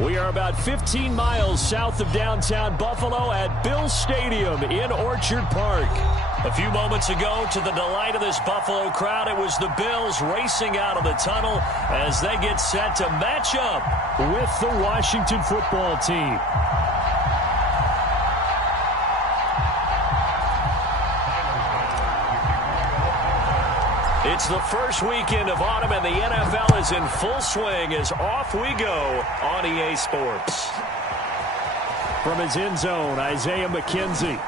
We are about 15 miles south of downtown Buffalo at Bills Stadium in Orchard Park. A few moments ago, to the delight of this Buffalo crowd, it was the Bills racing out of the tunnel as they get set to match up with the Washington football team. It's the first weekend of autumn, and the NFL is in full swing as off we go on EA Sports. From his end zone, Isaiah McKenzie.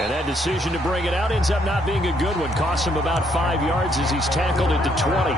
And that decision to bring it out ends up not being a good one. Costs him about 5 yards as he's tackled at the 20.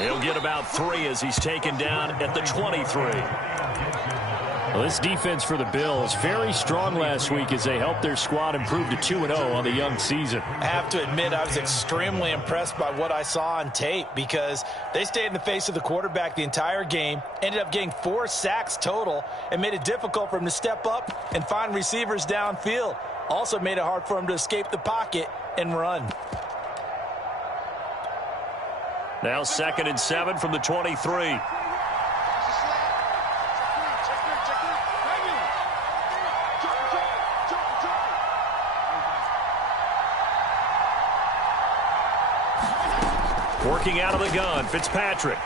He'll get about 3 as he's taken down at the 23. Well, this defense for the Bills, very strong last week as they helped their squad improve to 2-0 on the young season. I have to admit, I was extremely impressed by what I saw on tape because they stayed in the face of the quarterback the entire game, ended up getting 4 sacks total, and made it difficult for him to step up and find receivers downfield. Also made it hard for him to escape the pocket and run. Now 2nd and 7 from the 23. Working out of the gun, Fitzpatrick.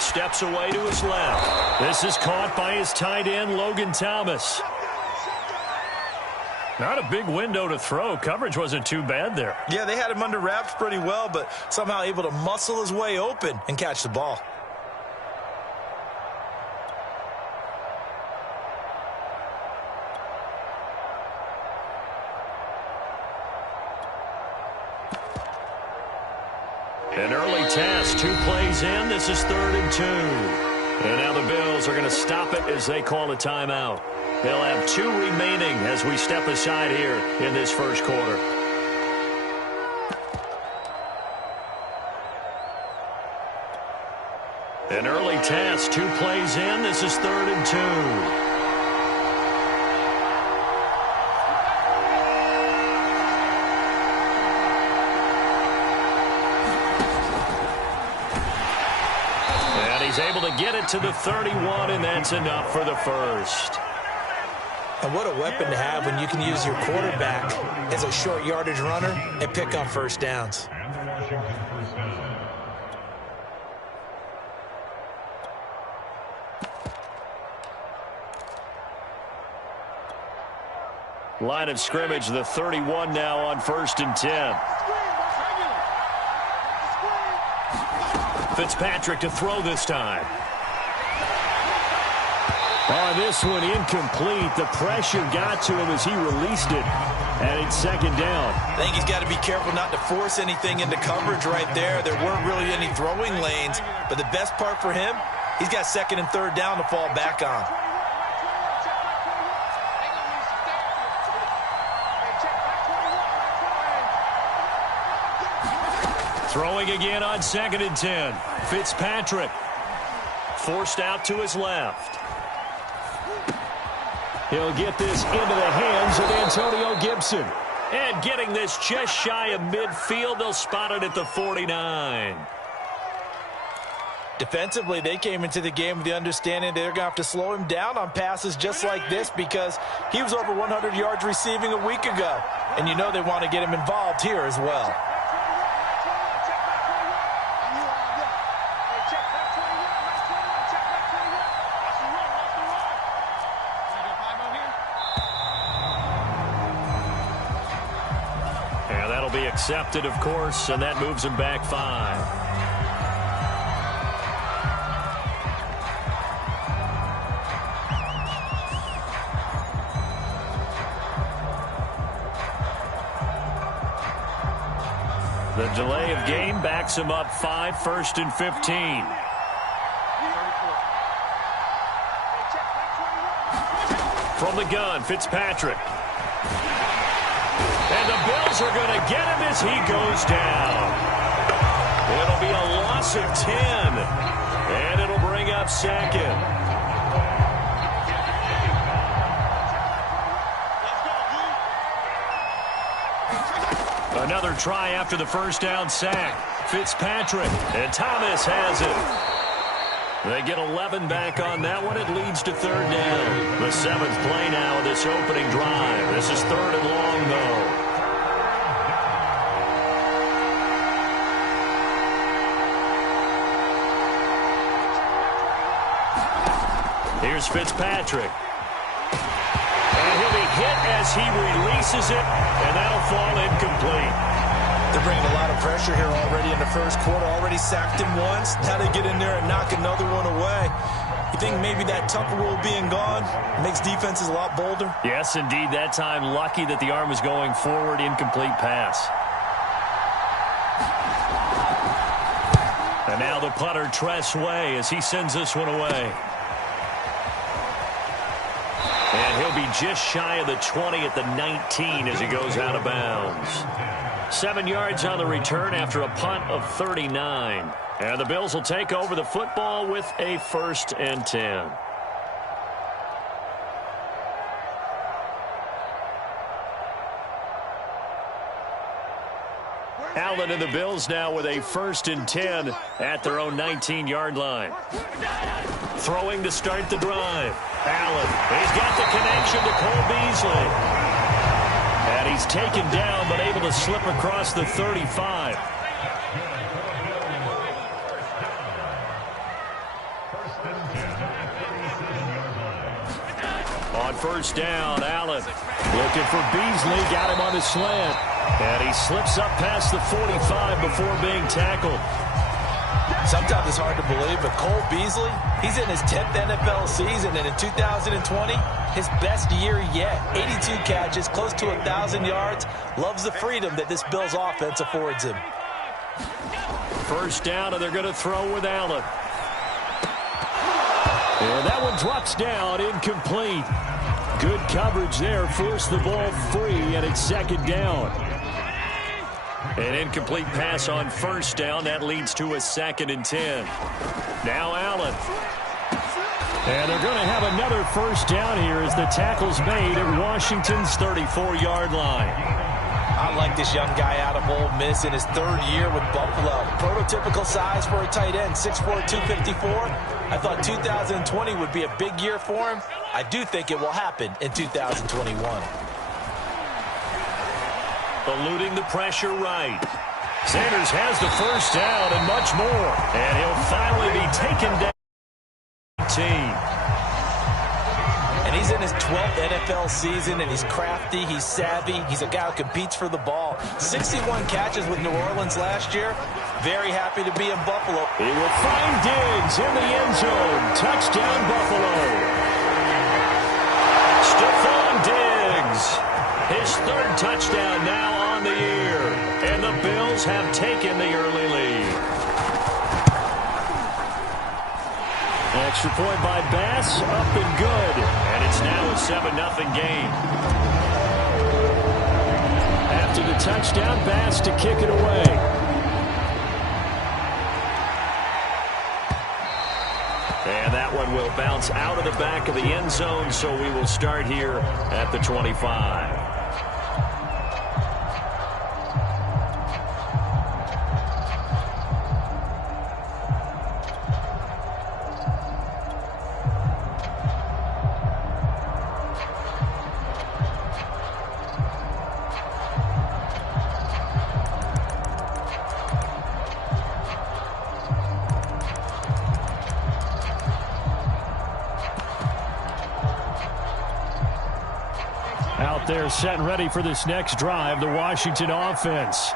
Steps away to his left. This is caught by his tight end, Logan Thomas. Not a big window to throw. Coverage wasn't too bad there. Yeah, they had him under wraps pretty well, but somehow able to muscle his way open and catch the ball. An early task, 2 plays in. This is 3rd and 2. And now the Bills are going to stop it as they call a timeout. They'll have 2 remaining as we step aside here in this first quarter. An early task, 2 plays in. This is 3rd and 2. And he's able to get it to the 31, and that's enough for the first. And what a weapon to have when you can use your quarterback as a short yardage runner and pick up first downs. Line of scrimmage, the 31 now on 1st and 10. Fitzpatrick to throw this time. On this one, incomplete. The pressure got to him as he released it, and it's 2nd down. I think he's got to be careful not to force anything into coverage right there. There weren't really any throwing lanes, but the best part for him, he's got 2nd and 3rd down to fall back on. Throwing again on 2nd and 10. Fitzpatrick forced out to his left. He'll get this into the hands of Antonio Gibson. And getting this just shy of midfield, they'll spot it at the 49. Defensively, they came into the game with the understanding they're going to have to slow him down on passes just like this because he was over 100 yards receiving a week ago. And you know they want to get him involved here as well. Be accepted, of course, and that moves him back 5. The delay of game backs him up 5, 1st and 15. From the gun, Fitzpatrick. And the Bills are going to get him as he goes down. It'll be a loss of 10. And it'll bring up second. Another try after the first down sack. Fitzpatrick. And Thomas has it. They get 11 back on that one. It leads to third down. The 7th play now of this opening drive. This is third and long, though. Here's Fitzpatrick. And he'll be hit as he releases it, and that'll fall incomplete. They're bringing a lot of pressure here already in the first quarter. Already sacked him once. Now they get in there and knock another one away. You think maybe that Tucker rule being gone makes defenses a lot bolder? Yes, indeed. That time, lucky that the arm was going forward. Incomplete pass. And now the punter, Tress Way, as he sends this one away. And he'll be just shy of the 20 at the 19 as he goes out of bounds. 7 yards on the return after a punt of 39. And the Bills will take over the football with a 1st and 10. Allen and the Bills now with a 1st and 10 at their own 19-yard line. Throwing to start the drive. Allen, he's got the connection to Cole Beasley. And he's taken down, but able to slip across the 35. On first down, Allen looking for Beasley, got him on the slant. And he slips up past the 45 before being tackled. Sometimes it's hard to believe, but Cole Beasley, he's in his 10th NFL season, and in 2020, his best year yet. 82 catches, close to 1,000 yards. Loves the freedom that this Bills offense affords him. First down, and they're going to throw with Allen. And that one drops down, incomplete. Good coverage there, forced the ball free, and it's second down. An incomplete pass on first down. That leads to a 2nd and 10. Now Allen. And they're going to have another first down here as the tackle's made at Washington's 34-yard line. I like this young guy out of Ole Miss in his 3rd year with Buffalo. Prototypical size for a tight end, 6'4", 254. I thought 2020 would be a big year for him. I do think it will happen in 2021. Eluding the pressure right. Sanders has the first down and much more. And he'll finally be taken down. And he's in his 12th NFL season, and he's crafty, he's savvy, he's a guy who competes for the ball. 61 catches with New Orleans last year. Very happy to be in Buffalo. He will find Diggs in the end zone. Touchdown, Buffalo. Stephon Diggs. His 3rd touchdown now on the year. And the Bills have taken the early lead. Extra point by Bass, up and good. And it's now a 7-0 game. After the touchdown, Bass to kick it away. And that one will bounce out of the back of the end zone, so we will start here at the 25. Out there set and ready for this next drive, the Washington offense.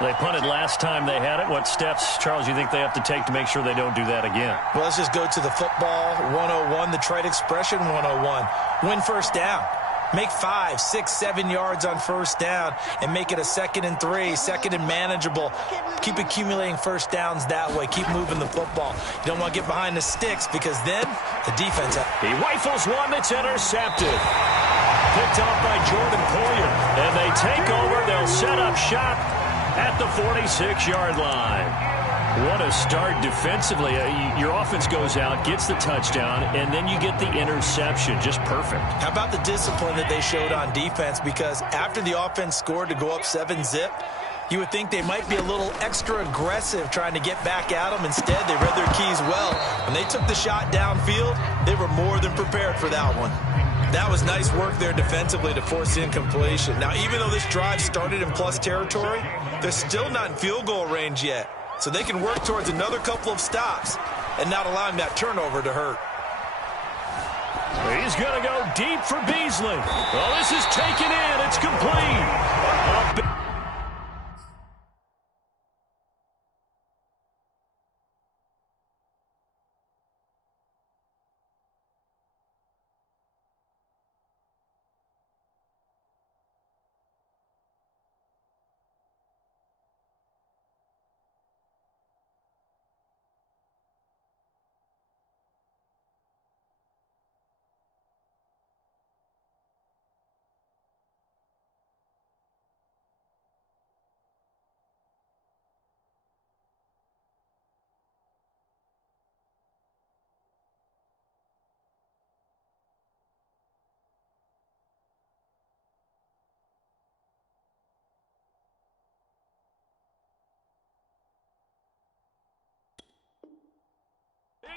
They punted last time they had it. What steps, Charles, you think they have to take to make sure they don't do that again? Well, let's just go to the football 101, the trade expression 101. Win first down. Make 5, 6, 7 yards on first down and make it a 2nd and 3, 2nd and manageable. Keep accumulating first downs that way. Keep moving the football. You don't want to get behind the sticks because then the defense... He rifles one that's intercepted. Picked off by Jordan Poyer. And they take over. They'll set up shop at the 46-yard line. What a start defensively. Your offense goes out, gets the touchdown, and then you get the interception. Just perfect. How about the discipline that they showed on defense? Because after the offense scored to go up 7-zip, you would think they might be a little extra aggressive trying to get back at them. Instead, they read their keys well. When they took the shot downfield, they were more than prepared for that one. That was nice work there defensively to force incompletion. Now, even though this drive started in plus territory, they're still not in field goal range yet. So they can work towards another couple of stops and not allowing that turnover to hurt. He's going to go deep for Beasley. Well, this is taken in. It's complete.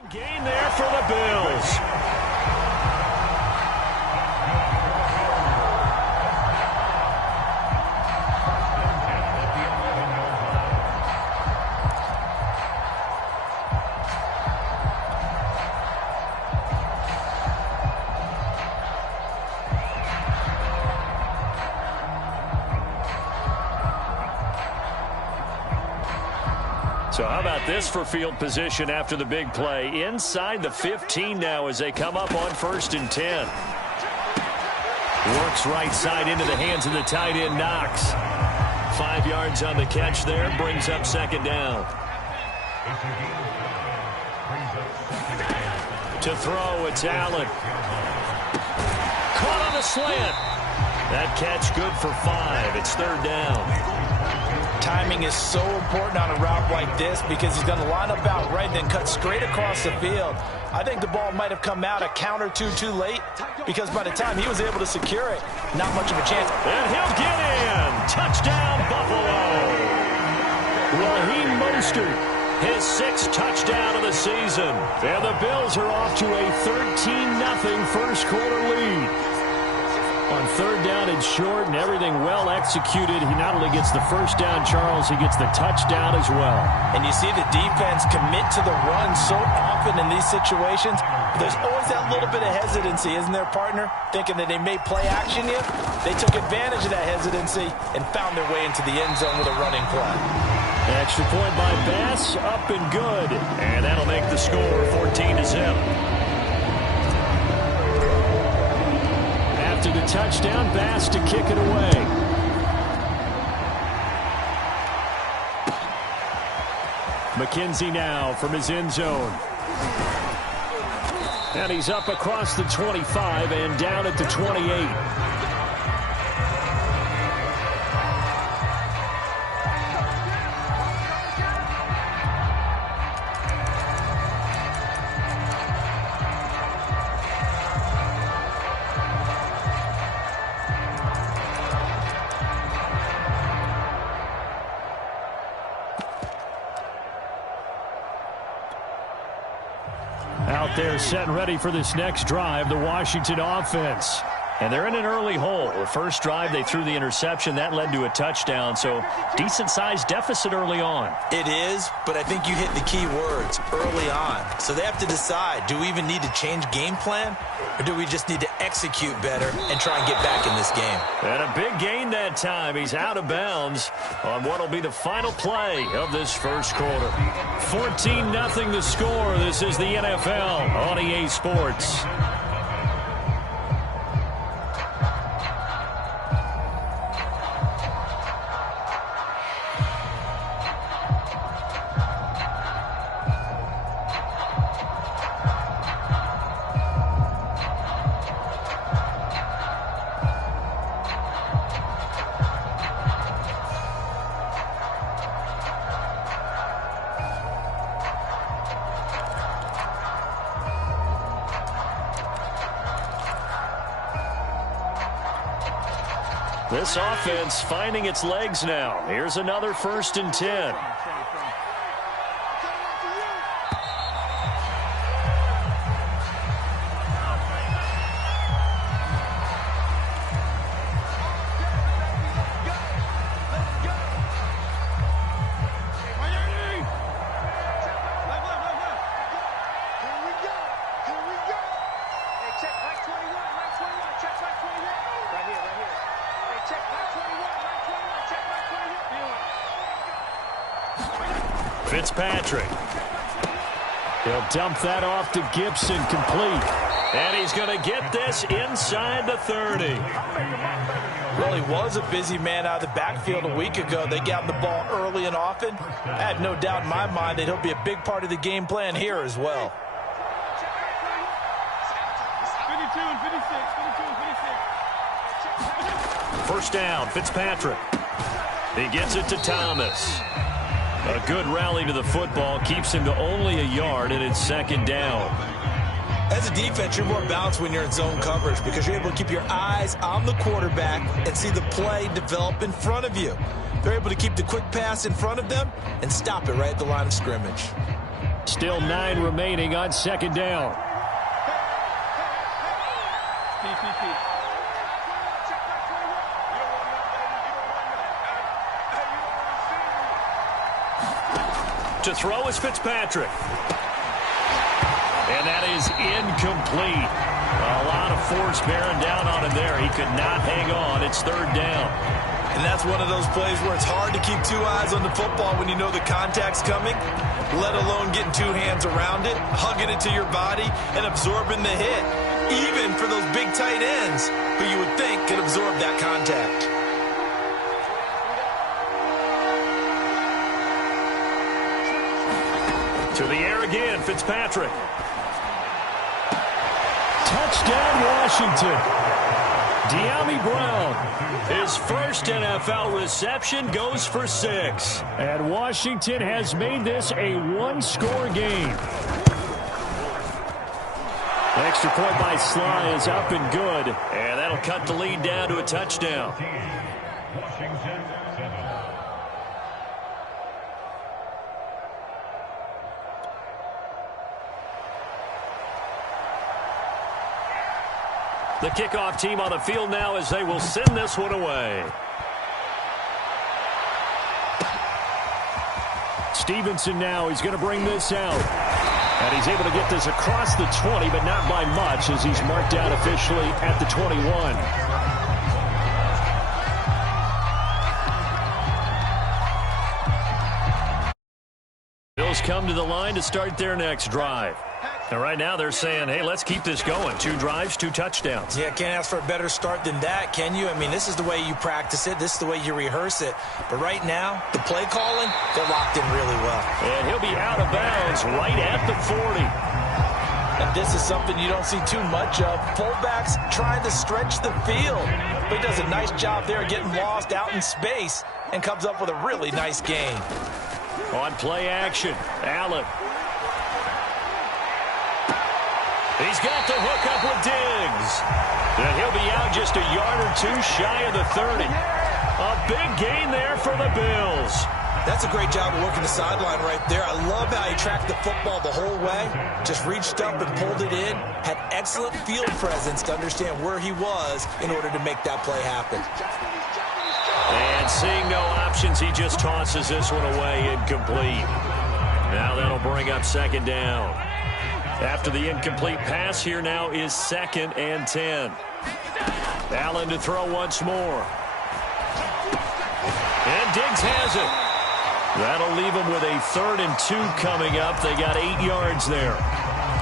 Big gain there for the Bills. So how about this for field position after the big play? Inside the 15 now as they come up on 1st and 10. Works right side into the hands of the tight end, Knox. 5 yards on the catch there, brings up 2nd down. To throw, it's Allen. Caught on the slant. That catch good for 5. It's 3rd down. Timing is so important on a route like this because he's going to line up out right, then cut straight across the field. I think the ball might have come out a count or two too late because by the time he was able to secure it, not much of a chance. And he'll get in. Touchdown, Buffalo. Raheem Mostert, his 6th touchdown of the season. And the Bills are off to a 13-0 first quarter lead. On 3rd down and short and everything well executed, he not only gets the first down, Charles, he gets the touchdown as well. And you see the defense commit to the run so often in these situations. There's always that little bit of hesitancy, isn't there, partner? Thinking that they may play action you. They took advantage of that hesitancy and found their way into the end zone with a running play. Extra point by Bass, up and good. And that'll make the score 14-0. After the touchdown, Bass to kick it away. McKenzie now from his end zone. And he's up across the 25 and down at the 28. They're set and ready for this next drive, the Washington offense. And they're in an early hole. The first drive, they threw the interception. That led to a touchdown, so decent-sized deficit early on. It is, but I think you hit the key words, early on. So they have to decide, do we even need to change game plan, or do we just need to execute better and try and get back in this game? And a big gain that time. He's out of bounds on what will be the final play of this first quarter. 14-0 the score. This is the NFL on EA Sports. This offense finding its legs now. Here's another 1st and 10. Fitzpatrick. He'll dump that off to Gibson, complete. And he's going to get this inside the 30. Well, he was a busy man out of the backfield a week ago. They got him the ball early and often. I have no doubt in my mind that he'll be a big part of the game plan here as well. 52 and 56, 52 and 56. First down, Fitzpatrick. He gets it to Thomas. A good rally to the football keeps him to only a yard, and it's 2nd down. As a defense, you're more balanced when you're in zone coverage because you're able to keep your eyes on the quarterback and see the play develop in front of you. They're able to keep the quick pass in front of them and stop it right at the line of scrimmage. Still 9 remaining on 2nd down. To throw is Fitzpatrick. And that is incomplete. A lot of force bearing down on him there. He could not hang on. It's 3rd down. And that's one of those plays where it's hard to keep 2 eyes on the football when you know the contact's coming, let alone getting 2 hands around it, hugging it to your body, and absorbing the hit, even for those big tight ends who you would think could absorb that contact. To the air again, Fitzpatrick. Touchdown, Washington. De'Ami Brown, his first NFL reception, goes for 6. And Washington has made this a 1-score game. The extra point by Sly is up and good. And that'll cut the lead down to a touchdown. The kickoff team on the field now as they will send this one away. Stevenson now, he's going to bring this out. And he's able to get this across the 20, but not by much as he's marked down officially at the 21. Bills come to the line to start their next drive. And right now they're saying, hey, let's keep this going. 2 drives, 2 touchdowns. Yeah, can't ask for a better start than that, can you? I mean, this is the way you practice it. This is the way you rehearse it. But right now, the play calling, they're locked in really well. And he'll be out of bounds right at the 40. And this is something you don't see too much of. Fullbacks trying to stretch the field. But he does a nice job there getting lost out in space and comes up with a really nice gain. On play action, Allen. He's got the hook up with Diggs. And he'll be out just a yard or 2 shy of the 30. A big gain there for the Bills. That's a great job of working the sideline right there. I love how he tracked the football the whole way. Just reached up and pulled it in. Had excellent field presence to understand where he was in order to make that play happen. And seeing no options, he just tosses this one away, incomplete. Now that'll bring up 2nd down. After the incomplete pass, here now is 2nd and 10. Allen to throw once more. And Diggs has it. That'll leave them with a 3rd and 2 coming up. They got 8 yards there.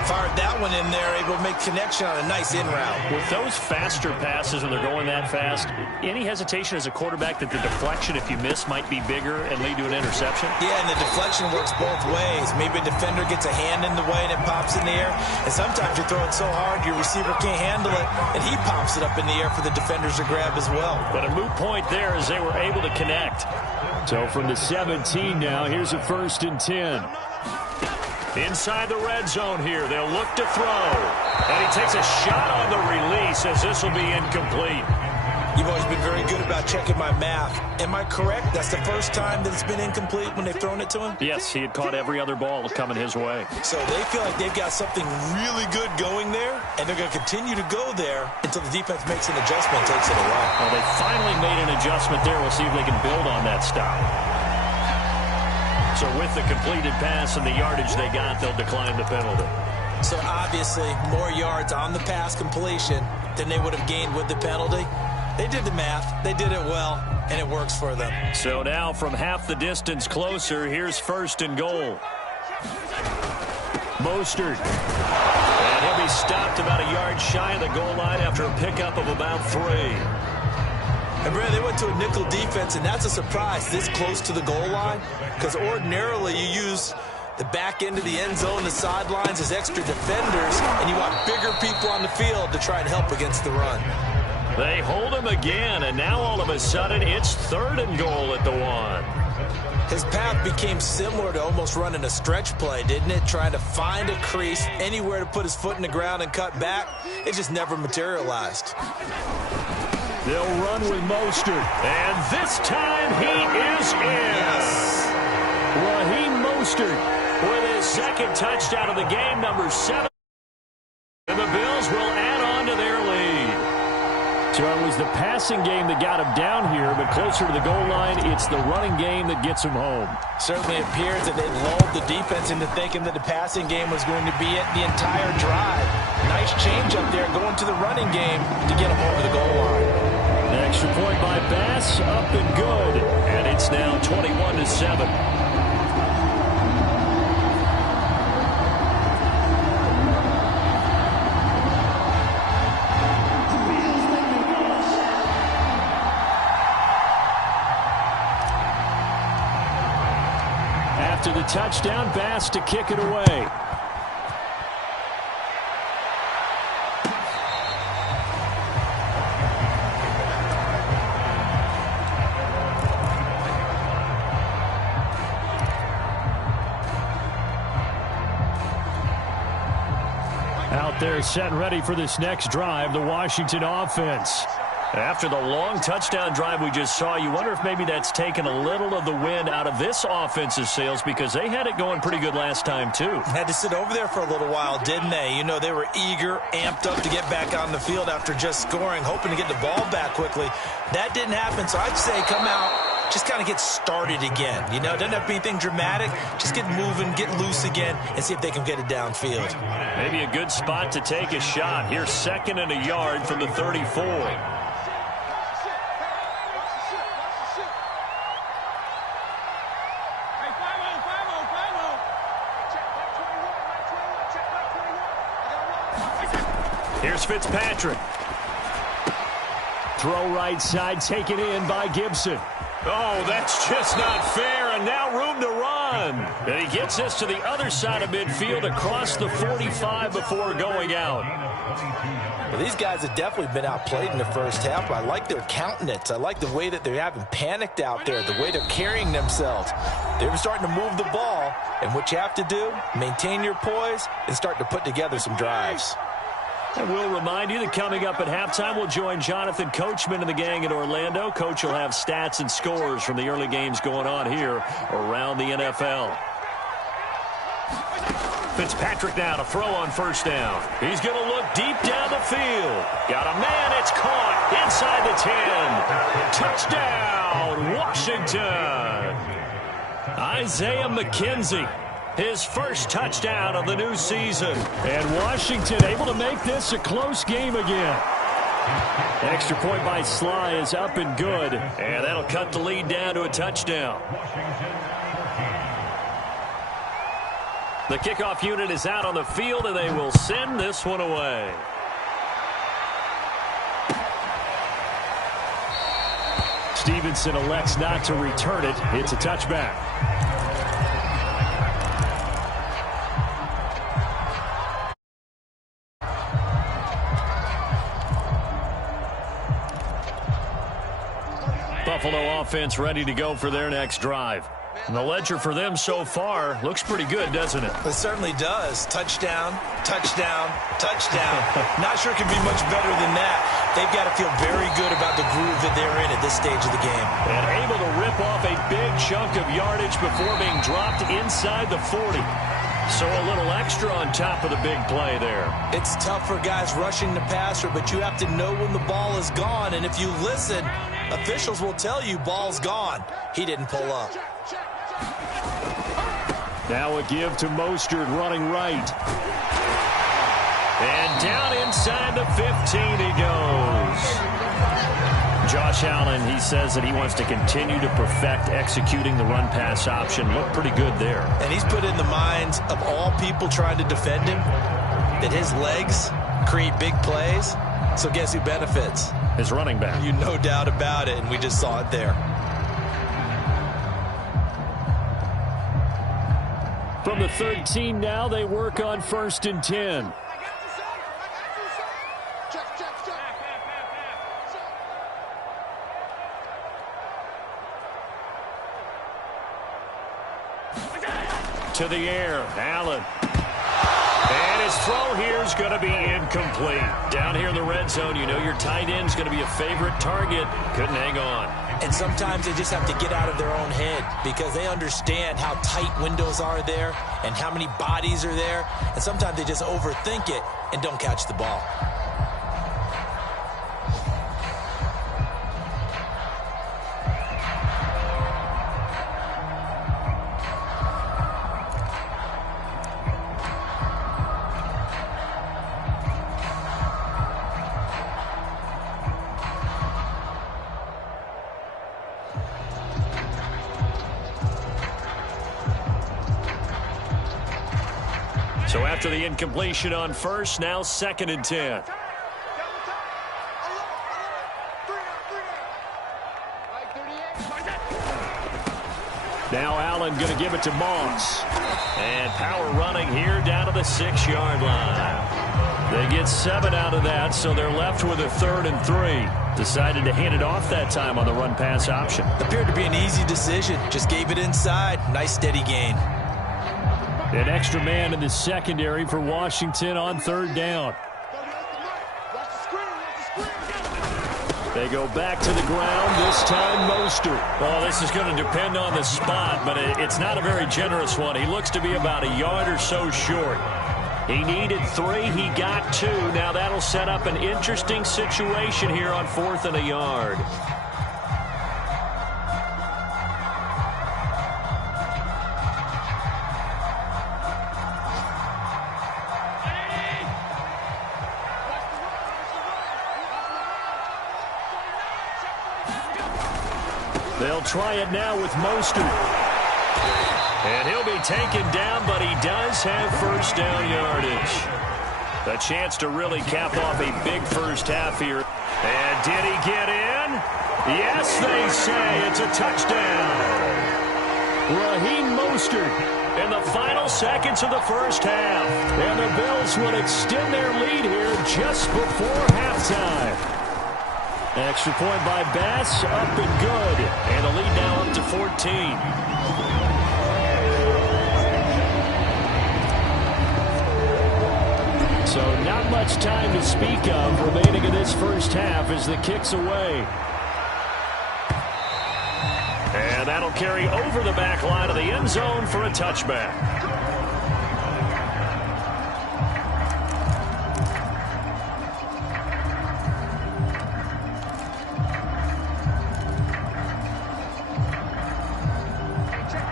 Fired that one in there, able to make connection on a nice in route. With those faster passes when they're going that fast, any hesitation as a quarterback that the deflection, if you miss, might be bigger and lead to an interception? Yeah, and the deflection works both ways. Maybe a defender gets a hand in the way and it pops in the air. And sometimes you throw it so hard your receiver can't handle it, and he pops it up in the air for the defenders to grab as well. But a moot point there as they were able to connect. So from the 17 now, here's a 1st and 10. Inside the red zone here, they'll look to throw. And he takes a shot on the release as this will be incomplete. You've always been very good about checking my math. Am I correct? That's the first time that it's been incomplete when they've thrown it to him? Yes, he had caught every other ball coming his way. So they feel like they've got something really good going there, and they're going to continue to go there until the defense makes an adjustment and takes it away. Well, they finally made an adjustment there. We'll see if they can build on that stop. So with the completed pass and the yardage they got, they'll decline the penalty. So obviously more yards on the pass completion than they would have gained with the penalty. They did the math. They did it well, and it works for them. So now from half the distance closer, here's 1st and goal. Mostert. And he'll be stopped about a yard shy of the goal line after a pickup of about 3. And, Brad, they went to a nickel defense, and that's a surprise this close to the goal line, because ordinarily you use the back end of the end zone, the sidelines as extra defenders, and you want bigger people on the field to try and help against the run. They hold him again, and now all of a sudden it's 3rd and goal at the 1. His path became similar to almost running a stretch play, didn't it? Trying to find a crease, anywhere to put his foot in the ground and cut back. It just never materialized. They'll run with Mostert, and this time he is in. Yes. Raheem Mostert with his 2nd touchdown of the game, number 7. And the Bills will add on to their lead. So it was the passing game that got him down here, but closer to the goal line, it's the running game that gets him home. Certainly appears that they lulled the defense into thinking that the passing game was going to be it the entire drive. Nice change up there going to the running game to get him over the goal line. An extra point by Bass, up and good. And it's now 21-7. After the touchdown, Bass to kick it away. Out there set and ready for this next drive, the Washington offense. After the long touchdown drive we just saw, you wonder if maybe that's taken a little of the wind out of this offense's sails, because they had it going pretty good last time, too. Had to sit over there for a little while, didn't they? You know, they were eager, amped up to get back on the field after just scoring, hoping to get the ball back quickly. That didn't happen, so I'd say come out, just kind of get started again. You know, it doesn't have to be anything dramatic. Just get moving, get loose again, and see if they can get it downfield. Maybe a good spot to take a shot. Here's 2nd and a yard from the 34. Here's Fitzpatrick. Throw right side, taken in by Gibson. Oh, that's just not fair, and now room to run. And he gets this to the other side of midfield across the 45 before going out. Well, these guys have definitely been outplayed in the first half, but I like their countenance. I like the way that they haven't panicked out there, the way they're carrying themselves. They're starting to move the ball, and what you have to do, maintain your poise and start to put together some drives. And we'll remind you that coming up at halftime, we'll join Jonathan Coachman and the gang in Orlando. Coach will have stats and scores from the early games going on here around the NFL. Fitzpatrick now to throw on 1st down. He's going to look deep down the field. Got a man. It's caught inside the 10. Touchdown, Washington. Isaiah McKenzie. His first touchdown of the new season. And Washington able to make this a close game again. Extra point by Sly is up and good. And that'll cut the lead down to a touchdown. The kickoff unit is out on the field, and they will send this one away. Stevenson elects not to return it. It's a touchback. Buffalo offense ready to go for their next drive. And the ledger for them so far looks pretty good, doesn't it? It certainly does. Touchdown, touchdown, touchdown. Not sure it can be much better than that. They've got to feel very good about the groove that they're in at this stage of the game. And able to rip off a big chunk of yardage before being dropped inside the 40. So a little extra on top of the big play there. It's tough for guys rushing the passer, but you have to know when the ball is gone. And if you listen, officials will tell you ball's gone. He didn't pull up. Now a give to Mostert running right. And down inside the 15 he goes. Josh Allen, he says that he wants to continue to perfect executing the run-pass option. Looked pretty good there. And he's put in the minds of all people trying to defend him that his legs create big plays. So guess who benefits? His running back. You no doubt about it, and we just saw it there. From the 13 now, they work on 1st and 10. To the air, Allen. And his throw here is going to be incomplete. Down here in the red zone, you know your tight end's going to be a favorite target. Couldn't hang on. And sometimes they just have to get out of their own head because they understand how tight windows are there and how many bodies are there. And sometimes they just overthink it and don't catch the ball. So after the incompletion on 1st, now 2nd and 10. Now Allen going to give it to Moss. And power running here down to the 6-yard line. They get 7 out of that, so they're left with a 3rd and 3. Decided to hand it off that time on the run-pass option. Appeared to be an easy decision. Just gave it inside. Nice steady gain. An extra man in the secondary for Washington on 3rd down. They go back to the ground, this time Mostert. Well, this is going to depend on the spot, but it's not a very generous one. He looks to be about a yard or so short. He needed 3, he got 2. Now that'll set up an interesting situation here on 4th and a yard. They'll try it now with Mostert. And he'll be taken down, but he does have 1st down yardage. A chance to really cap off a big first half here. And did he get in? Yes, they say it's a touchdown. Raheem Mostert in the final seconds of the first half. And the Bills will extend their lead here just before halftime. Extra point by Bass, up and good. And the lead now up to 14. So not much time to speak of remaining in this first half as the kick's away. And that'll carry over the back line of the end zone for a touchback.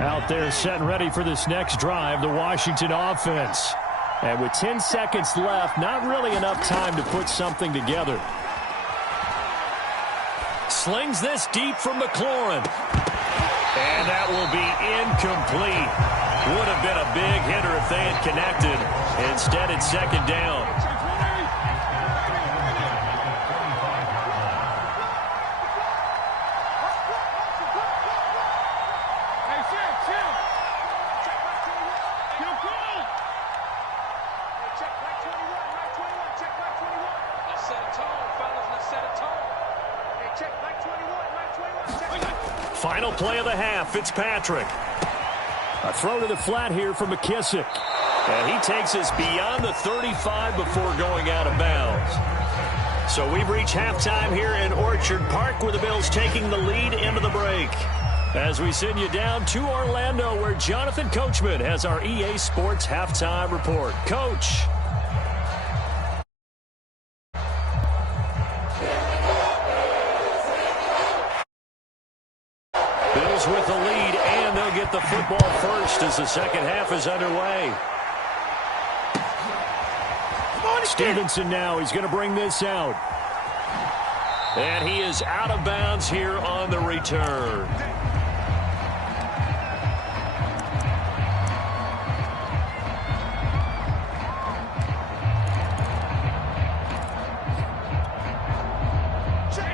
Out there set and ready for this next drive, the Washington offense. And with 10 seconds left, not really enough time to put something together. Slings this deep from McLaurin. And that will be incomplete. Would have been a big hitter if they had connected. Instead, it's 2nd down. Final play of the half, Fitzpatrick. A throw to the flat here from McKissick. And he takes us beyond the 35 before going out of bounds. So we've reached halftime here in Orchard Park, where the Bills taking the lead into the break. As we send you down to Orlando, where Jonathan Coachman has our EA Sports halftime report. Coach. Bills with the lead, and they'll get the football first as the second half is underway. Stevenson now, he's going to bring this out. And he is out of bounds here on the return.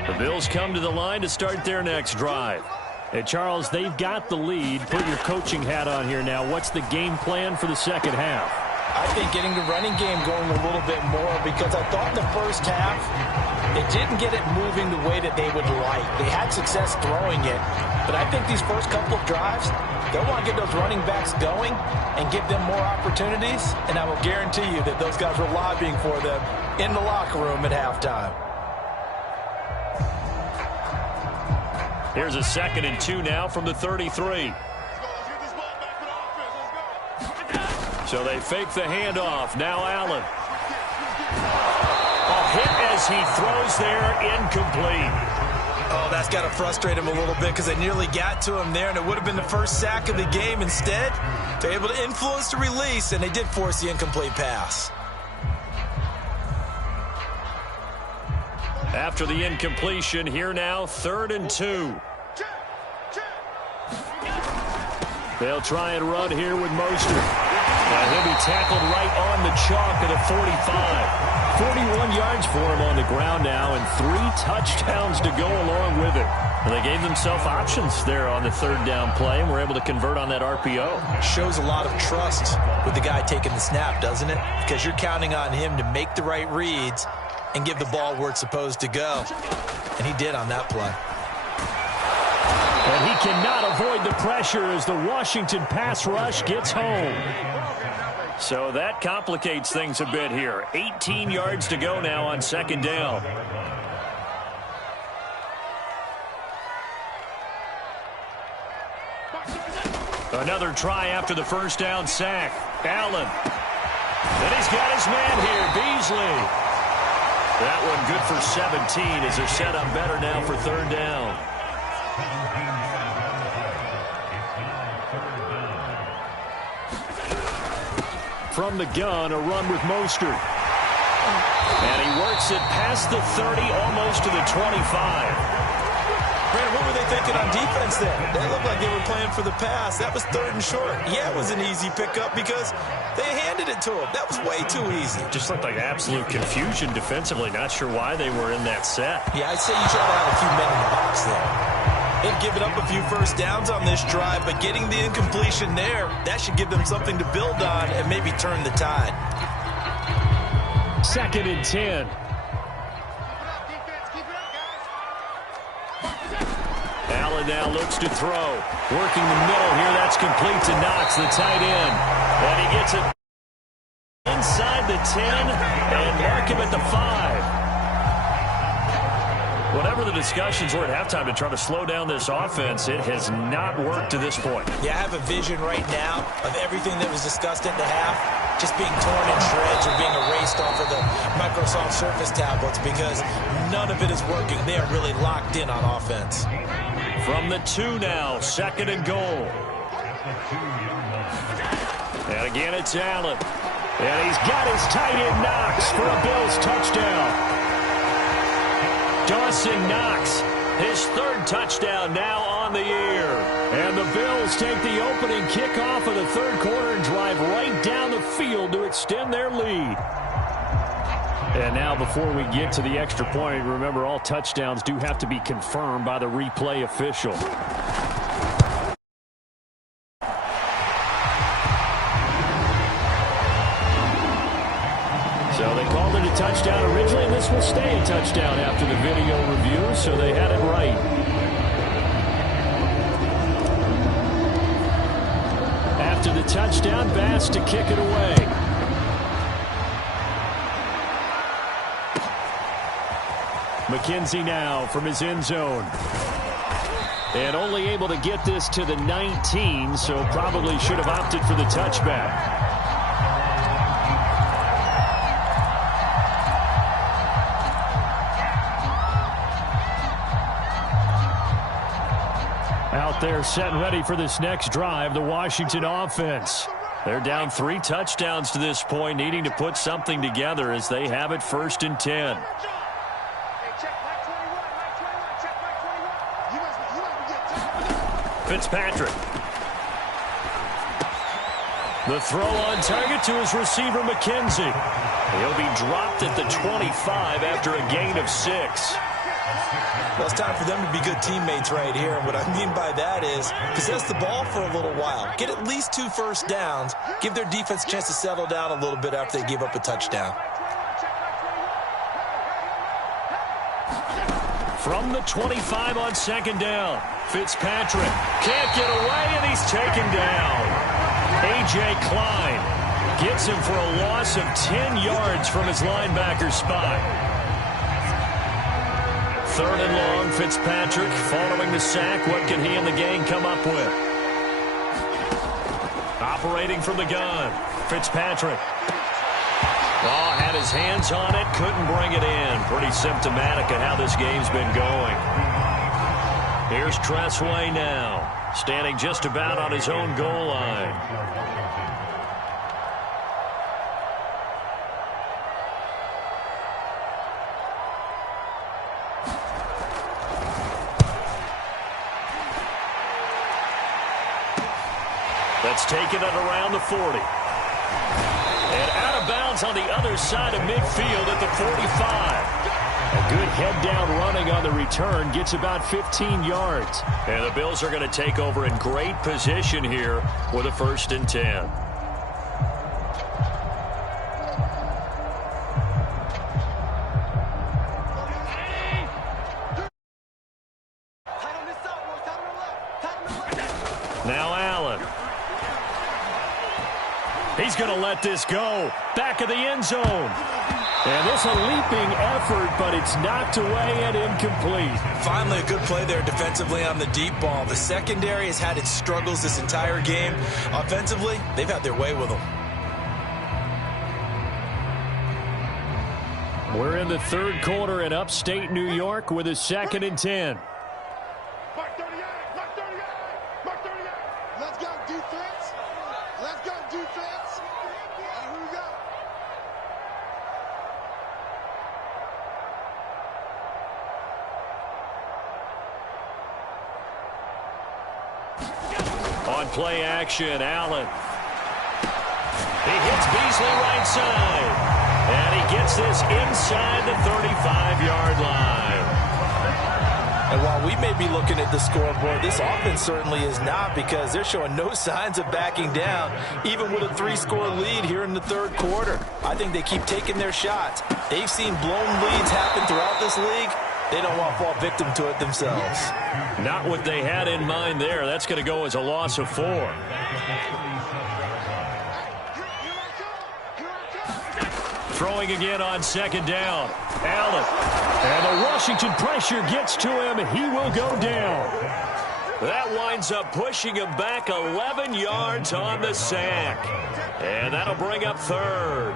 The Bills come to the line to start their next drive. And Charles, they've got the lead. Put your coaching hat on here now. What's the game plan for the second half? I think getting the running game going a little bit more, because I thought in the first half they didn't get it moving the way that they would like. They had success throwing it, but I think these first couple of drives, they'll want to get those running backs going and give them more opportunities, and I will guarantee you that those guys were lobbying for them in the locker room at halftime. Here's a 2nd and 2 now from the 33. So they fake the handoff. Now Allen. A hit as he throws there, incomplete. Oh, that's got to frustrate him a little bit, because they nearly got to him there, and it would have been the first sack of the game. Instead, they're able to influence the release, and they did force the incomplete pass. After the incompletion, here now, 3rd and 2. They'll try and run here with Mostert. He'll be tackled right on the chalk at a 45. 41 yards for him on the ground now, and 3 touchdowns to go along with it. And they gave themselves options there on the 3rd down play, and were able to convert on that RPO. Shows a lot of trust with the guy taking the snap, doesn't it? Because you're counting on him to make the right reads and give the ball where it's supposed to go. And he did on that play. And he cannot avoid the pressure as the Washington pass rush gets home. So that complicates things a bit here. 18 yards to go now on 2nd down. Another try after the first down sack. Allen. And he's got his man here, Beasley. That one good for 17 as they're set up better now for 3rd down. From the gun, a run with Mostert. And he works it past the 30, almost to the 25. Brandon, what were they thinking on defense there? They looked like they were playing for the pass. That was 3rd and short. Yeah, it was an easy pickup because they handed it to him. That was way too easy. Just looked like absolute confusion defensively. Not sure why they were in that set. Yeah, I'd say you try to have a few men in the box there. They've given up a few first downs on this drive, but getting the incompletion there, that should give them something to build on and maybe turn the tide. 2nd and 10. Allen now looks to throw. Working the middle here. That's complete to Knox, the tight end. And he gets it inside the 10 and mark him at the 5. Whatever the discussions were at halftime to try to slow down this offense, it has not worked to this point. Yeah, I have a vision right now of everything that was discussed at the half just being torn in shreds or being erased off of the Microsoft Surface tablets, because none of it is working. They are really locked in on offense. From the 2 now, 2nd and goal. And again, it's Allen. And he's got his tight end Knox for a Bills touchdown. Dawson Knox, his 3rd touchdown now on the year. And the Bills take the opening kickoff of the 3rd quarter and drive right down the field to extend their lead. And now before we get to the extra point, remember all touchdowns do have to be confirmed by the replay official. So they called it a touchdown originally, and this will stay a touchdown after the video review, so they had it right. touchdown. Bass to kick it away. McKenzie now from his end zone. And only able to get this to the 19, so probably should have opted for the touchback. Out there set and ready for this next drive, the Washington offense. They're down 3 touchdowns to this point, needing to put something together as they have it 1st and 10. Fitzpatrick. The throw on target to his receiver, McKenzie. He'll be dropped at the 25 after a gain of 6. Well, it's time for them to be good teammates right here. And what I mean by that is possess the ball for a little while. Get at least 2 first downs. Give their defense a chance to settle down a little bit after they give up a touchdown. From the 25 on 2nd down, Fitzpatrick can't get away, and he's taken down. A.J. Klein gets him for a loss of 10 yards from his linebacker spot. 3rd and long, Fitzpatrick following the sack. What can he and the gang come up with? Operating from the gun, Fitzpatrick. Oh, had his hands on it, couldn't bring it in. Pretty symptomatic of how this game's been going. Here's Tressway now, standing just about on his own goal line. Let's take it at around the 40. And out of bounds on the other side of midfield at the 45. A good head-down running on the return gets about 15 yards. And the Bills are going to take over in great position here with a 1st and 10. Now Allen. He's going to let this go. Back of the end zone. And this a leaping effort, but it's knocked away and incomplete. Finally, a good play there defensively on the deep ball. The secondary has had its struggles this entire game. Offensively, they've had their way with them. We're in the 3rd quarter in upstate New York with a 2nd and 10. Mark 38, Mark 38, Mark 38. Let's go, defense. Let's go, defense. Here we go. On play action, Allen. He hits Beasley right side. And he gets this inside the 35-yard line. And while we may be looking at the scoreboard, this offense certainly is not, because they're showing no signs of backing down, even with a 3-score lead here in the 3rd quarter. I think they keep taking their shots. They've seen blown leads happen throughout this league. They don't want to fall victim to it themselves. Not what they had in mind there. That's going to go as a loss of 4. Throwing again on 2nd down. Allen. And the Washington pressure gets to him. He will go down. That winds up pushing him back 11 yards on the sack. And that'll bring up 3rd.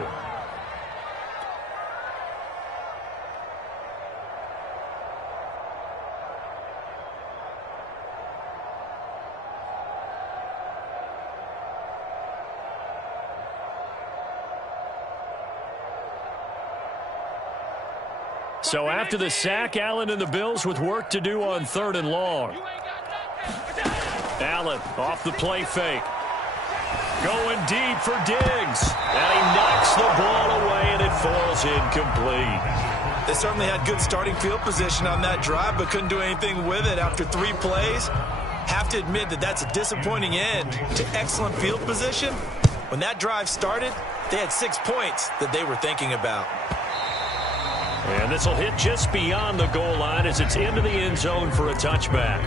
So after the sack, Allen and the Bills with work to do on 3rd and long. Allen off the play fake. Going deep for Diggs. And he knocks the ball away, and it falls incomplete. They certainly had good starting field position on that drive, but couldn't do anything with it after 3 plays. Have to admit that that's a disappointing end to excellent field position. When that drive started, they had 6 points that they were thinking about. And this will hit just beyond the goal line as it's into the end zone for a touchback.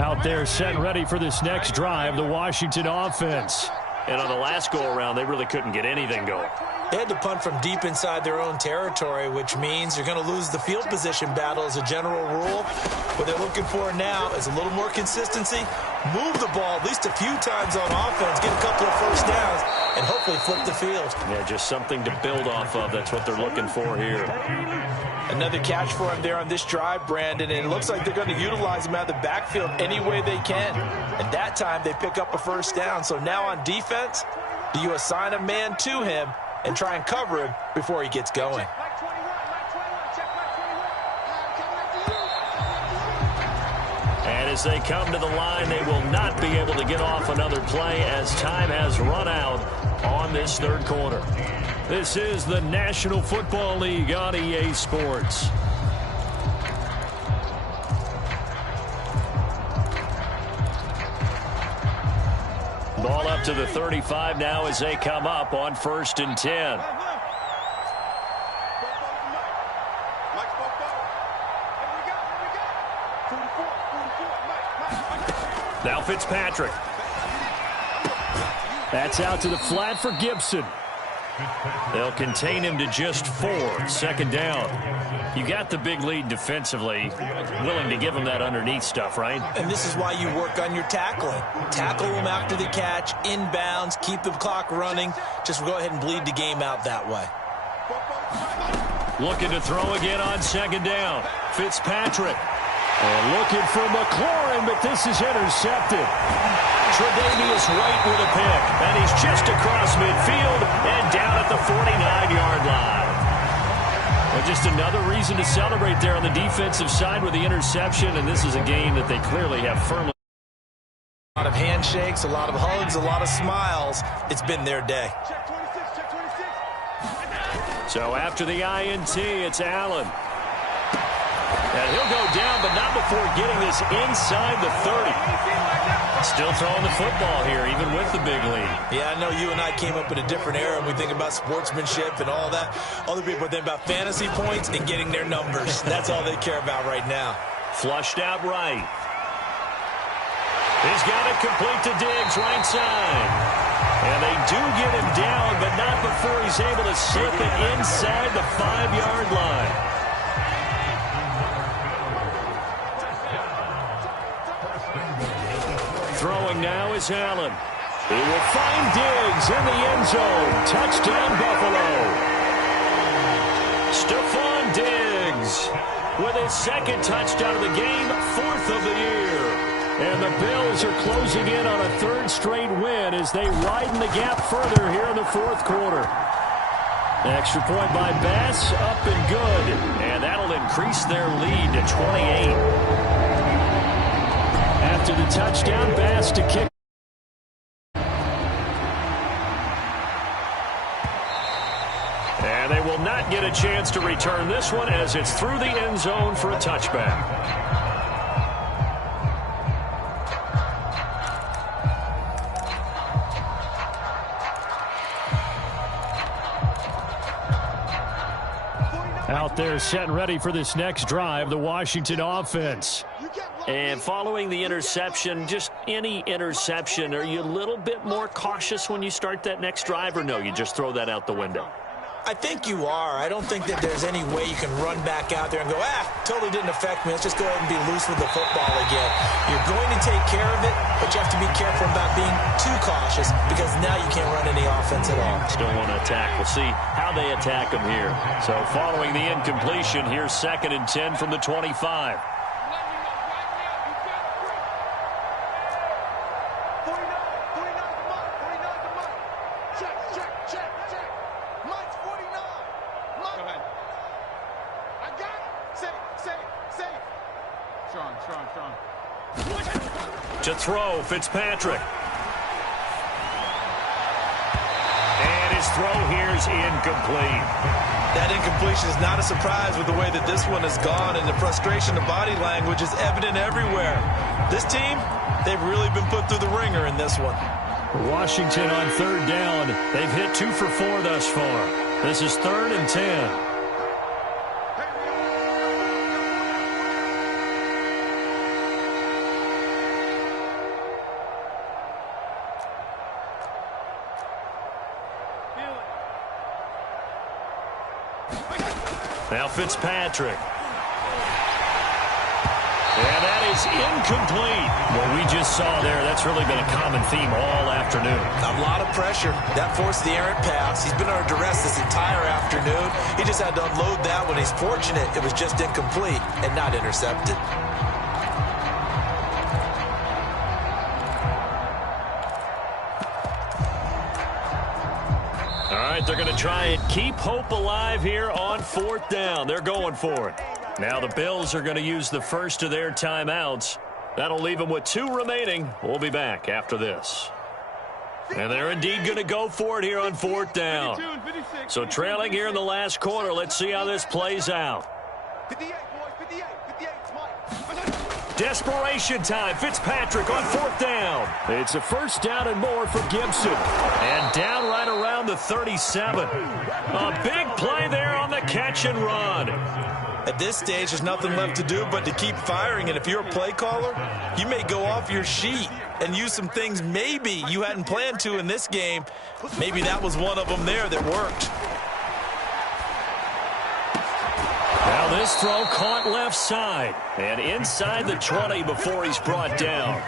Out there set and ready for this next drive, the Washington offense. And on the last go-around, they really couldn't get anything going. They had to punt from deep inside their own territory, which means you're going to lose the field position battle as a general rule. What they're looking for now is a little more consistency, move the ball at least a few times on offense, get a couple of first downs, and hopefully flip the field. Yeah, just something to build off of. That's what they're looking for here. Another catch for him there on this drive, Brandon, and it looks like they're going to utilize him out of the backfield any way they can. And that time they pick up a first down. So now on defense, do you assign a man to him and try and cover him before he gets going? And as they come to the line, they will not be able to get off another play as time has run out on this third quarter. This is the National Football League on EA Sports. Ball up to the 35 now as they come up on 1st and 10. Now Fitzpatrick. That's out to the flat for Gibson. They'll contain him to just 4. 2nd down. You got the big lead defensively. Willing to give him that underneath stuff, right? And this is why you work on your tackling. Tackle him after the catch, inbounds, keep the clock running. Just go ahead and bleed the game out that way. Looking to throw again on 2nd down. Fitzpatrick. And looking for McLaurin, but this is intercepted. Tre'Davious White with a pick, and he's just across midfield and down at the 49-yard line. Well, just another reason to celebrate there on the defensive side with the interception, and this is a game that they clearly have firmly. A lot of handshakes, a lot of hugs, a lot of smiles. It's been their day. So after the INT, it's Allen. And he'll go down, but not before getting this inside the 30. Still throwing the football here, even with the big lead. Yeah, I know you and I came up in a different era, and we think about sportsmanship and all that. Other people think about fantasy points and getting their numbers. That's all they care about right now. Flushed out right. He's got it complete to Diggs, right side. And they do get him down, but not before he's able to slip it inside the 5-yard line. Throwing now is Allen. He will find Diggs in the end zone. Touchdown, Buffalo. Stephon Diggs with his 2nd touchdown of the game, 4th of the year. And the Bills are closing in on a 3rd straight win as they widen the gap further here in the 4th quarter. Extra point by Bass, up and good. And that'll increase their lead to 28. After the touchdown, Bass to kick. And they will not get a chance to return this one as it's through the end zone for a touchback. Out there set and ready for this next drive, the Washington offense. And following the interception, just any interception, are you a little bit more cautious when you start that next drive, or no, you just throw that out the window? I think you are. I don't think that there's any way you can run back out there and go, totally didn't affect me. Let's just go ahead and be loose with the football again. You're going to take care of it, but you have to be careful about being too cautious because now you can't run any offense at all. Still want to attack. We'll see how they attack them here. So following the incompletion, here's 2nd and 10 from the 25. To throw, Fitzpatrick. And his throw here's incomplete. That incompletion is not a surprise with the way that this one has gone, and the frustration of body language is evident everywhere. This team, they've really been put through the ringer in this one. Washington on 3rd down. They've hit 2 for 4 thus far. This is 3rd and 10. Now Fitzpatrick. And that is incomplete. What we just saw there, that's really been a common theme all afternoon. A lot of pressure. That forced the errant pass. He's been under duress this entire afternoon. He just had to unload that one. He's fortunate it was just incomplete and not intercepted. All right, they're going to try and keep hope alive here on 4th down. They're going for it. Now the Bills are going to use the first of their timeouts. That'll leave them with 2 remaining. We'll be back after this. And they're indeed going to go for it here on 4th down. So trailing here in the last quarter, let's see how this plays out. Desperation time. Fitzpatrick on 4th down. It's a first down and more for Gibson. And down right around the 37. A big play there on the catch and run. At this stage, there's nothing left to do but to keep firing. And if you're a play caller, you may go off your sheet and use some things maybe you hadn't planned to in this game. Maybe that was one of them there that worked. Now this throw caught left side. And inside the 20 before he's brought down.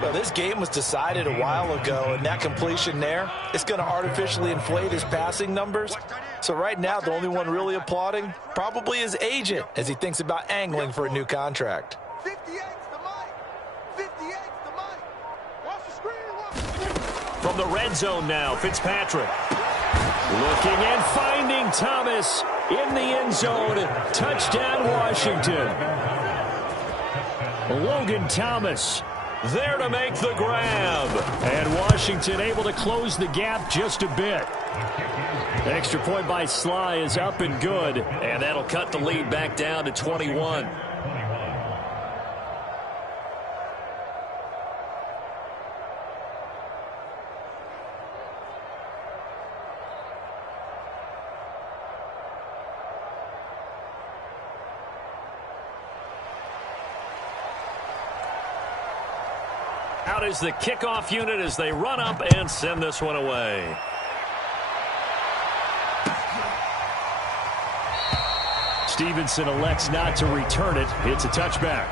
Well, this game was decided a while ago, and that completion there, it's going to artificially inflate his passing numbers. So right now, the only one really applauding probably his agent as he thinks about angling for a new contract. 58's the mic. 58's the mic. Watch the screen. From the red zone now, Fitzpatrick. Looking and finding Thomas in the end zone. Touchdown, Washington. Logan Thomas there to make the grab. And Washington able to close the gap just a bit. The extra point by Sly is up and good. And that'll cut the lead back down to 21. Out is the kickoff unit as they run up and send this one away. Stevenson elects not to return it. It's a touchback.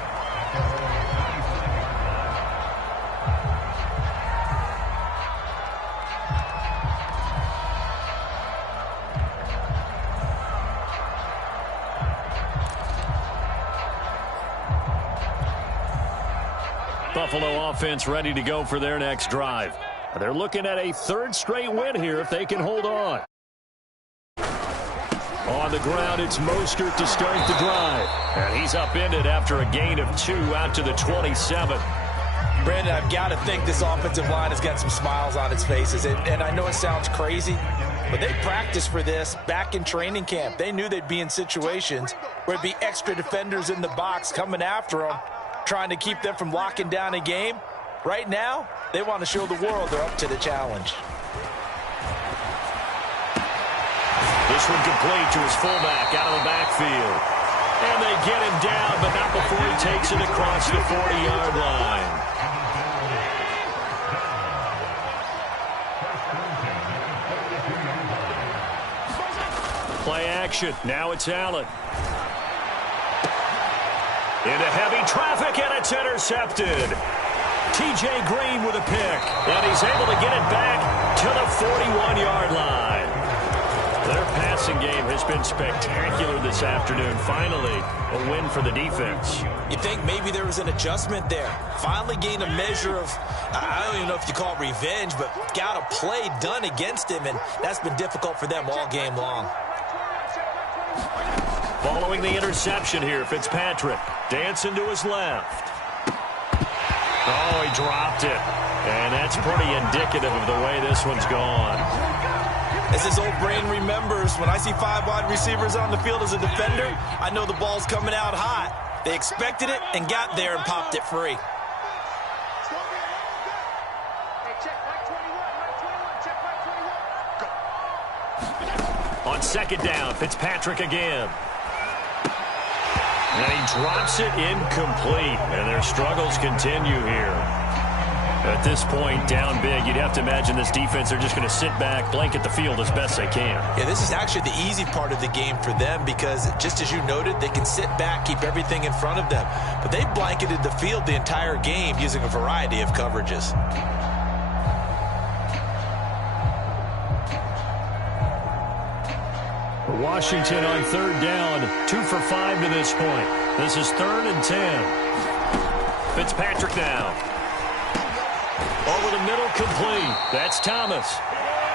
Buffalo offense ready to go for their next drive. They're looking at a 3rd straight win here if they can hold on. On the ground, it's Mostert to start the drive. And he's upended after a gain of 2 out to the 27. Brandon, I've got to think this offensive line has got some smiles on its faces. And I know it sounds crazy, but they practiced for this back in training camp. They knew they'd be in situations where it'd be extra defenders in the box coming after them, trying to keep them from locking down a game. Right now, they want to show the world they're up to the challenge. This one complete to his fullback out of the backfield. And they get him down, but not before he takes it across the 40-yard line. Play action. Now it's Allen. Into heavy traffic, and it's intercepted. T.J. Green with a pick, and he's able to get it back to the 41-yard line. Their passing game has been spectacular this afternoon. Finally, a win for the defense. You think maybe there was an adjustment there. Finally gained a measure of, I don't even know if you call it revenge, but got a play done against him, and that's been difficult for them all game long. Following the interception here, Fitzpatrick dancing to his left. Oh, he dropped it. And that's pretty indicative of the way this one's gone. As his old brain remembers, when I see 5 wide receivers on the field as a defender, I know the ball's coming out hot. They expected it and got there and popped it free. On 2nd down, Fitzpatrick again. And he drops it incomplete. And their struggles continue here. At this point, down big, you'd have to imagine this defense are just going to sit back, blanket the field as best they can. Yeah, this is actually the easy part of the game for them because, just as you noted, they can sit back, keep everything in front of them. But they blanketed the field the entire game using a variety of coverages. Washington on third down, 2 for 5 to this point. This is 3rd and 10. Fitzpatrick now. Over the middle, complete. That's Thomas.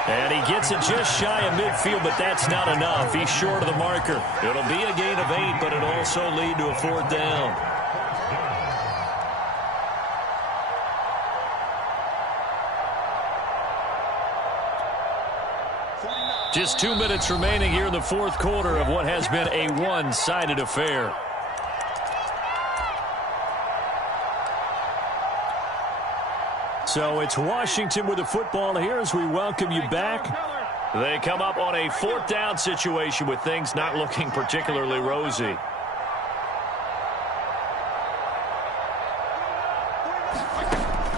And he gets it just shy of midfield, but that's not enough. He's short of the marker. It'll be a gain of 8, but it'll also lead to a 4th down. Just 2 minutes remaining here in the 4th quarter of what has been a one-sided affair. So it's Washington with the football here as we welcome you back. They come up on a 4th down situation with things not looking particularly rosy.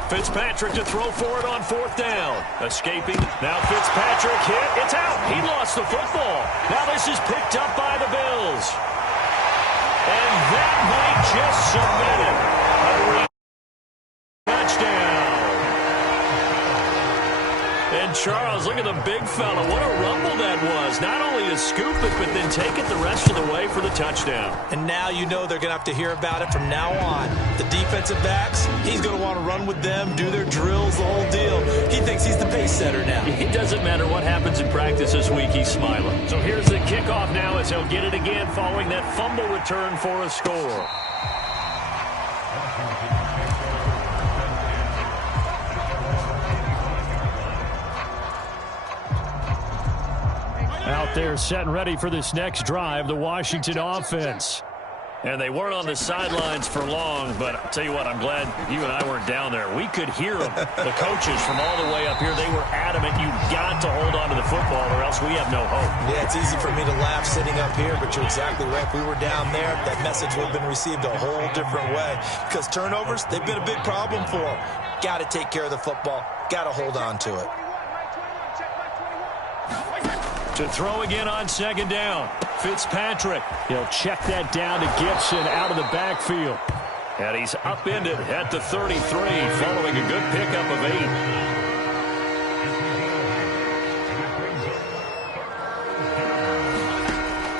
Fitzpatrick to throw for it on 4th down. Escaping. Now Fitzpatrick hit. It's out. He lost the football. Now this is picked up by the Bills. And that might just cement it. A touchdown. And Charles, look at the big fella. What a rumble that was. Not only to scoop it, but then take it the rest of the way for the touchdown. And now you know they're going to have to hear about it from now on. The defensive backs, he's going to want to run with them, do their drills, the whole deal. He thinks he's the pace setter now. It doesn't matter what happens in practice this week, he's smiling. So here's the kickoff now as he'll get it again following that fumble return for a score. Out there set and ready for this next drive, the Washington offense. And they weren't on the sidelines for long, but I'll tell you what, I'm glad you and I weren't down there. We could hear them. The coaches from all the way up here, they were adamant. You've got to hold on to the football or else we have no hope. Yeah, it's easy for me to laugh sitting up here, but you're exactly right. If we were down there, that message would have been received a whole different way. Because turnovers, they've been a big problem for them. Got to take care of the football. Got to hold on to it. To throw again on 2nd down. Fitzpatrick. He'll check that down to Gibson out of the backfield. And he's upended at the 33 following a good pickup of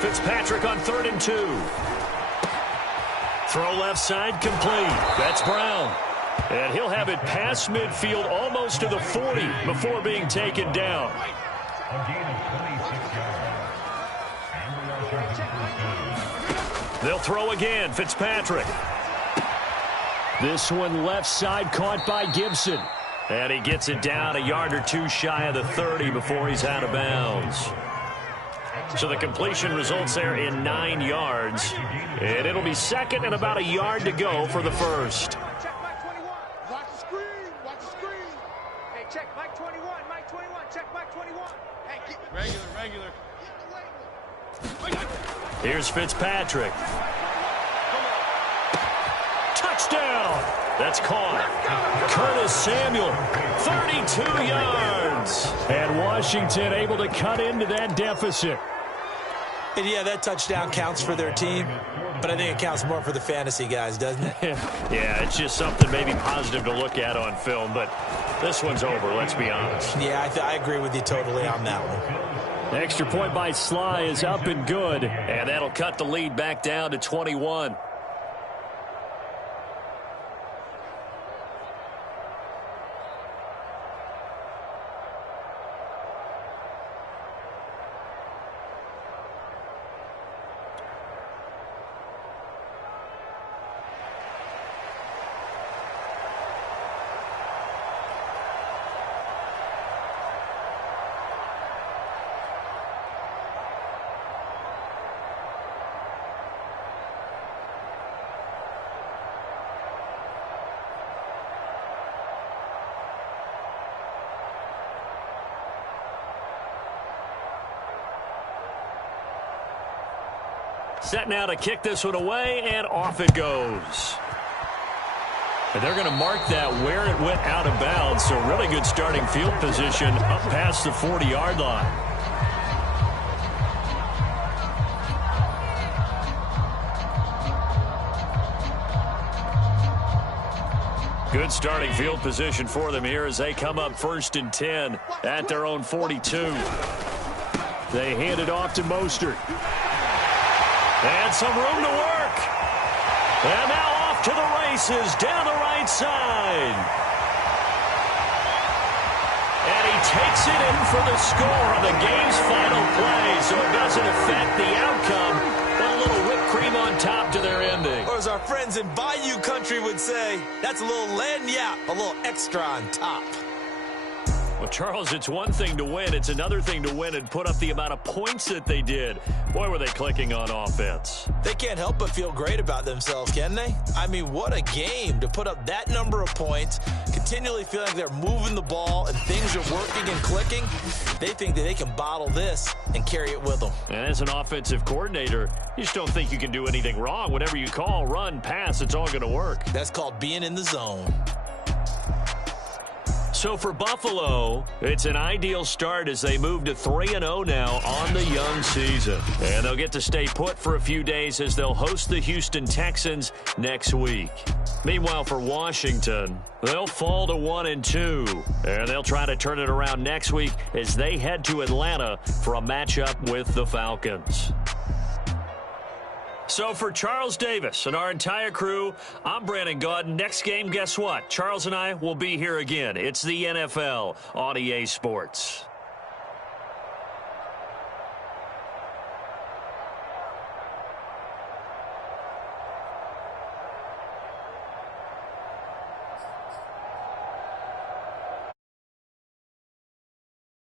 8. Fitzpatrick on 3rd and 2. Throw left side complete. That's Brown. And he'll have it past midfield almost to the 40 before being taken down. They'll throw again. Fitzpatrick. This one left side caught by Gibson. And he gets it down a yard or 2 shy of the 30 before he's out of bounds. So the completion results there in 9 yards. And it'll be 2nd and about a yard to go for the first. Check Mike 21. Watch the screen. Watch the screen. Hey, check Mike 21. Mike 21. Check Mike 21. Hey, keep regular. Here's Fitzpatrick. Touchdown. That's caught. Curtis Samuel, 32 yards. And Washington able to cut into that deficit. And yeah, that touchdown counts for their team, but I think it counts more for the fantasy guys, doesn't it? Yeah, it's just something maybe positive to look at on film, but this one's over, let's be honest. Yeah, I agree with you totally on that one. The extra point by Sly is up and good, and that'll cut the lead back down to 21. Set now to kick this one away, and off it goes. And they're going to mark that where it went out of bounds. So really good starting field position up past the 40-yard line. Good starting field position for them here as they come up 1st and 10 at their own 42. They hand it off to Mostert. And some room to work. And now off to the races down the right side. And he takes it in for the score on the game's final play. So it doesn't affect the outcome, but a little whipped cream on top to their ending. Or as our friends in Bayou Country would say, that's a little lagniappe, a little extra on top. Well, Charles, it's one thing to win. It's another thing to win and put up the amount of points that they did. Boy, were they clicking on offense. They can't help but feel great about themselves, can they? I mean, what a game to put up that number of points, continually feel like they're moving the ball and things are working and clicking. They think that they can bottle this and carry it with them. And as an offensive coordinator, you just don't think you can do anything wrong. Whatever you call, run, pass, it's all going to work. That's called being in the zone. So for Buffalo, it's an ideal start as they move to 3-0 now on the young season. And they'll get to stay put for a few days as they'll host the Houston Texans next week. Meanwhile, for Washington, they'll fall to 1-2. And they'll try to turn it around next week as they head to Atlanta for a matchup with the Falcons. So for Charles Davis and our entire crew, I'm Brandon Gaudin. Next game, guess what? Charles and I will be here again. It's the NFL on EA Sports.